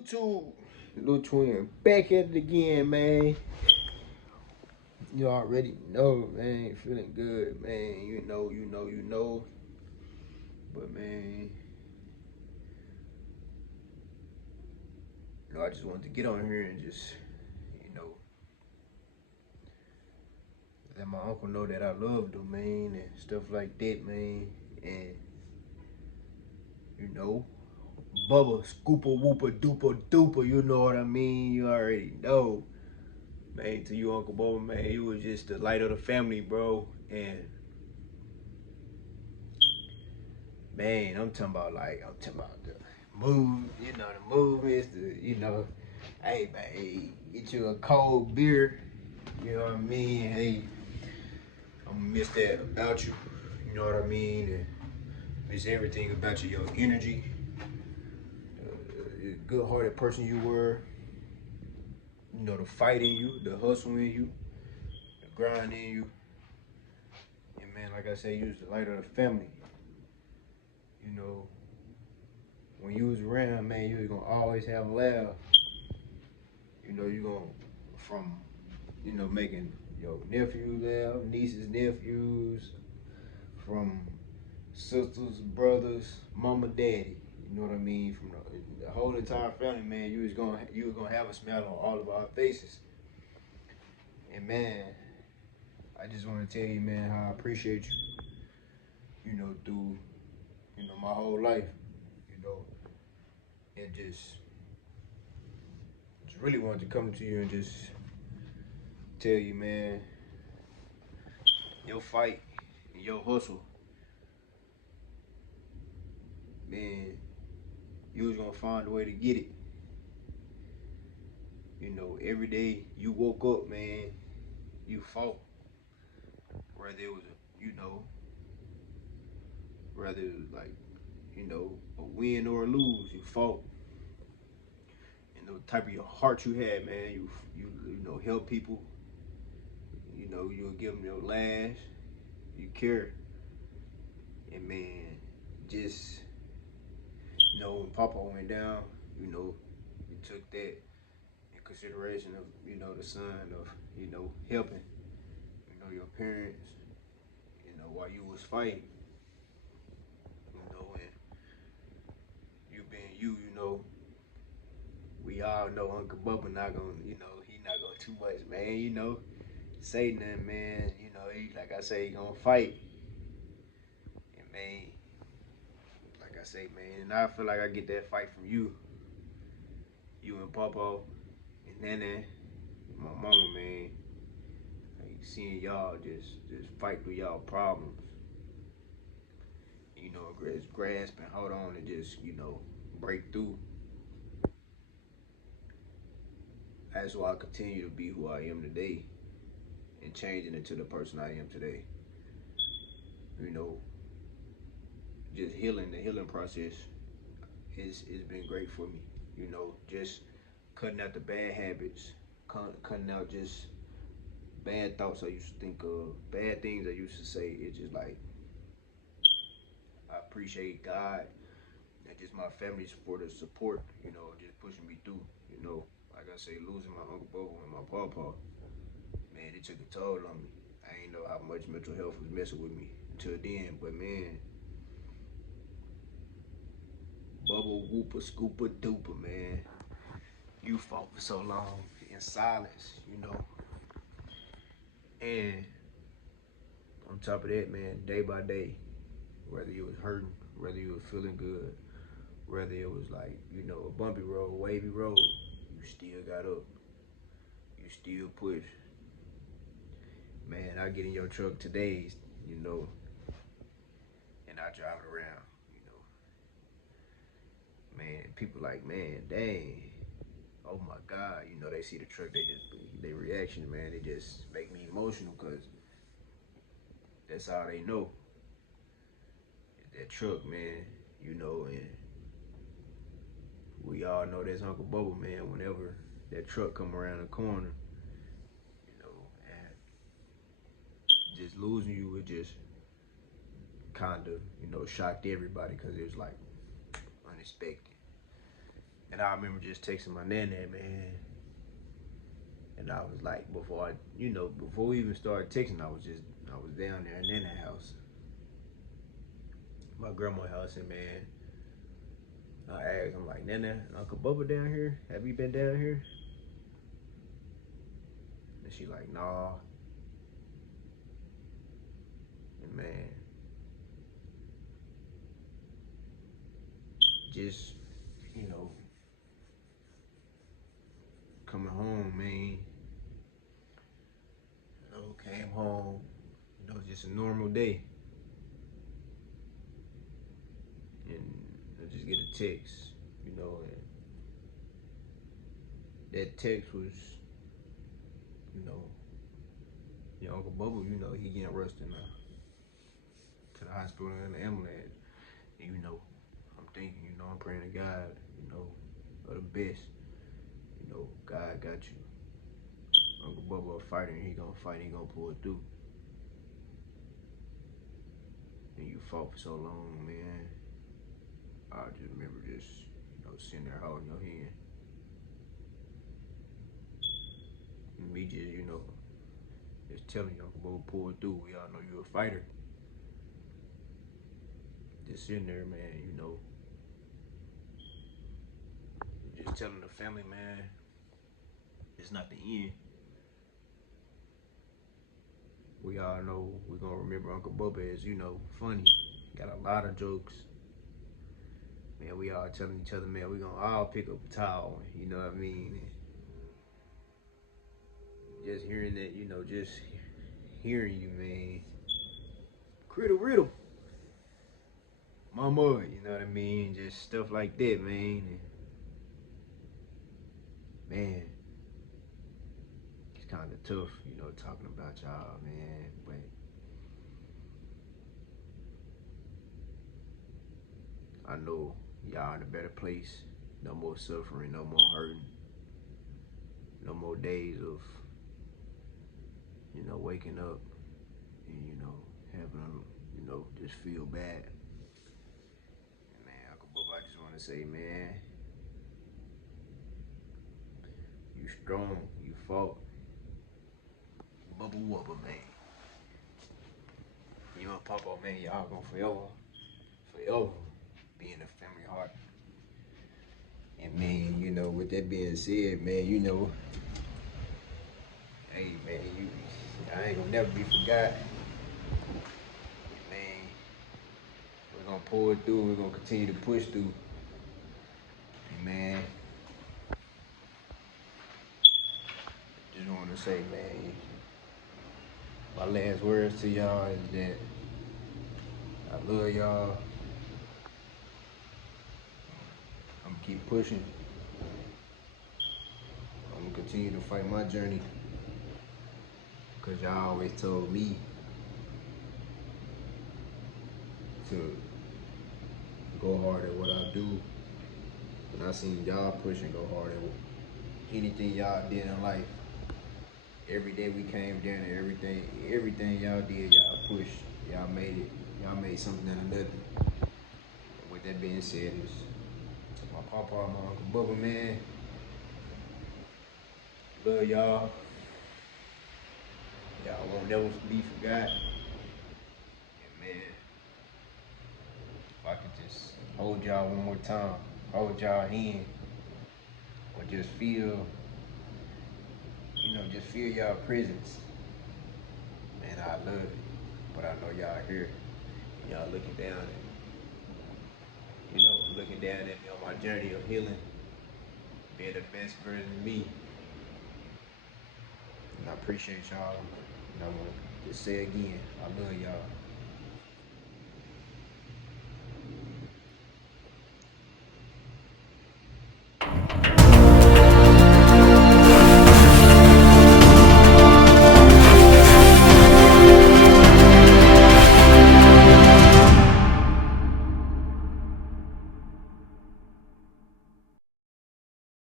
YouTube, Lil Twin back at it again, man. You already know, man. Feeling good, man. You know. But man, I just wanted to get on here and just, you know, let my uncle know that I loved him, man, and stuff like that, man. And you know, Bubba, scooper, whooper, duper, duper. You know what I mean? You already know, man. To you, Uncle Bubba, man, you was just the light of the family, bro. And man, I'm talking about the move, the movements, hey man, get you a cold beer, you know what I mean? Hey, I'm gonna miss that about you, you know what I mean? And miss everything about you, your energy, good hearted person you were, the fight in you, the hustle in you, the grind in you. And man, like I say, you was the light of the family. You know, when you was around, man, you was gonna always have a laugh. You gonna from making your nephews laugh, nieces, nephews, from sisters, brothers, mama, daddy. You know what I mean? From the whole entire family, man. You was gonna have a smile on all of our faces. And man, I just want to tell you, man, how I appreciate you. Through my whole life. You know, and just really wanted to come to you and just tell you, man, your fight and your hustle, man, you was gonna find a way to get it. Every day you woke up, man, you fought. Whether it was whether it was like, a win or a lose, you fought. And the type of your heart you had, man, you help people. You'll give them your last. You care. And man, just when Papa went down, you took that in consideration of the son of helping your parents while you was fighting, and you being we all know Uncle Bubba not gonna, he not gonna too much, man, say nothing, man. He, like I say, he gonna fight. And man, like I say, man, and I feel like I get that fight from you and Papa and Nana, my mama, man. Like seeing y'all just fight through y'all problems. Just grasp and hold on and just, break through. That's why I continue to be who I am today and changing into the person I am today. You know, just healing, the healing process is been great for me. Just cutting out the bad habits, cutting out just bad thoughts I used to think of, bad things I used to say. It's just like I appreciate God and just my family for the support, just pushing me through, like I say, losing my Uncle Bobo and my Pawpaw, man, it took a toll on me. I ain't know how much mental health was messing with me until then, but man, Bubble Whooper Scooper Duper, man, you fought for so long in silence, and on top of that, man, day by day, whether you was hurting, whether you was feeling good, whether it was like, a bumpy road, wavy road, you still got up. You still push. Man, I get in your truck today, you know, and I drive it around, Man, people like, man, dang, oh my God, they see the truck, they reaction, man, it just make me emotional because that's all they know. Is that truck, man, and we all know that's Uncle Bubba, man, whenever that truck come around the corner, and just losing you, it just kind of, shocked everybody because it was like unexpected. And I remember just texting my nana, man. And I was like, before we even started texting, I was down there in Nana house, my grandma's house, and man, I asked, I'm like, Nana, Uncle Bubba down here? Have you been down here? And she like, nah. And man, just, you know, coming home, man, came home, just a normal day. And I just get a text, and that text was, you know, your Uncle Bubba, he getting rushed to the hospital in the ambulance. And, I'm thinking, I'm praying to God, of the best. God got you. Uncle Bubba a fighter, and he gonna fight, he gonna pull it through. And you fought for so long, man. I just remember sitting there holding your hand. And me just telling you, Uncle Bubba pull it through. We all know you're a fighter. Just sitting there, man, just telling the family, man, it's not the end. We all know we're gonna remember Uncle Bubba as, funny. Got a lot of jokes. Man, we all telling each other, man, we gonna all pick up a towel, you know what I mean? And just hearing that, just hearing you, man. Criddle riddle. Mama, you know what I mean? Just stuff like that, man. And, man, it's kind of tough, talking about y'all, man. But I know y'all in a better place. No more suffering, no more hurting. No more days of, waking up and, having, just feel bad. And man, Uncle Bubba, I just want to say, man, you strong, you fought. Bubba Wubba, man. You and Papa, man, y'all gonna forever be in the family heart. And man, with that being said, man, hey man, I ain't gonna never be forgot. Man, we're gonna pull it through, we're gonna continue to push through. And man, just wanna say, man, my last words to y'all is that I love y'all. I'm gonna keep pushing. I'm gonna continue to fight my journey. Cause y'all always told me to go hard at what I do. And I seen y'all push and go hard at anything y'all did in life. Every day we came down and everything y'all did, y'all pushed. Y'all made it. Y'all made something out of nothing. And with that being said, it's my papa, my Uncle Bubba, man. Love y'all. Y'all won't never be forgot. And man, if I could just hold y'all one more time, hold y'all hand, or just feel y'all presence. Man, I love it. But I know y'all here. Y'all looking down at me on my journey of healing, being the best version of me. And I appreciate y'all. And I want to just say again, I love y'all.